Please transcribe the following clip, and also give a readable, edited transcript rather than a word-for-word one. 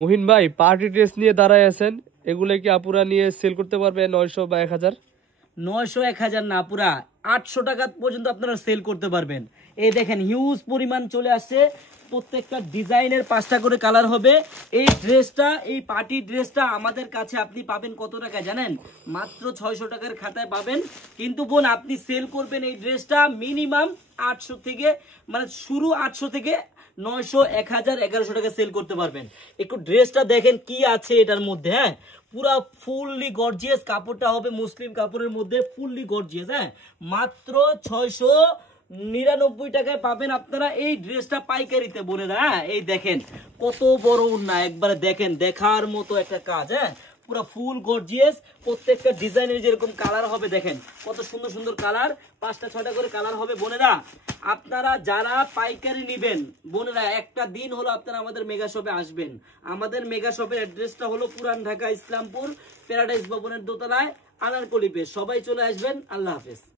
মহিন ভাই party dress নিয়ে দাঁড়ায় আছেন, এগুলো কি আপুরা নিয়ে সেল করতে পারবে 900 বা 1000? 900 1000 না, পুরা 800 টাকা পর্যন্ত আপনারা সেল করতে পারবেন। এই দেখেন হিউজ পরিমাণ চলে আসছে, প্রত্যেকটা ডিজাইনের 5টা করে কালার হবে। এই ড্রেসটা, এই পার্টি ড্রেসটা আমাদের কাছে আপনি পাবেন কত টাকায় জানেন? মাত্র 600 টাকার খাতায় পাবেন। কিন্তু বোন আপনি সেল করবেন এই ড্রেসটা মিনিমাম 800 থেকে, মানে শুরু 800 থেকে 900 1000 1100 টাকা সেল করতে পারবেন। একটু ড্রেসটা দেখেন কি আছে এটার মধ্যে। হ্যাঁ, পুরা ফুললি গর্জিয়াস, কাপড়টা হবে মুসলিম কাপড়ের মধ্যে, ফুললি গর্জিয়াস। হ্যাঁ, মাত্র 699 টাকায় পাবেন আপনারা এই ড্রেসটা পাইকারিতে বোনেরা। হ্যাঁ, এই দেখেন কত বড় ওড়না, একবারে দেখেন দেখার মতো একটা কাজ। হ্যাঁ, পুরো ফুল গর্জিয়াস, প্রত্যেকটা ডিজাইনের যেরকম কালার হবে দেখেন কত সুন্দর সুন্দর কালার, 5টা 6টা করে কালার হবে বোনেরা। আপনারা যারা পাইকারি নেবেন বোনেরা, একটা দিন হলো আপনারা আমাদের মেগা শপে আসবেন। আমাদের মেগা শপের অ্যাড্রেসটা হলো পুরান ঢাকা ইসলামপুর প্যারাডাইস ভবনের দোতলায় আনারকলি পেজ। সবাই চলে আসবেন। আল্লাহ হাফেজ।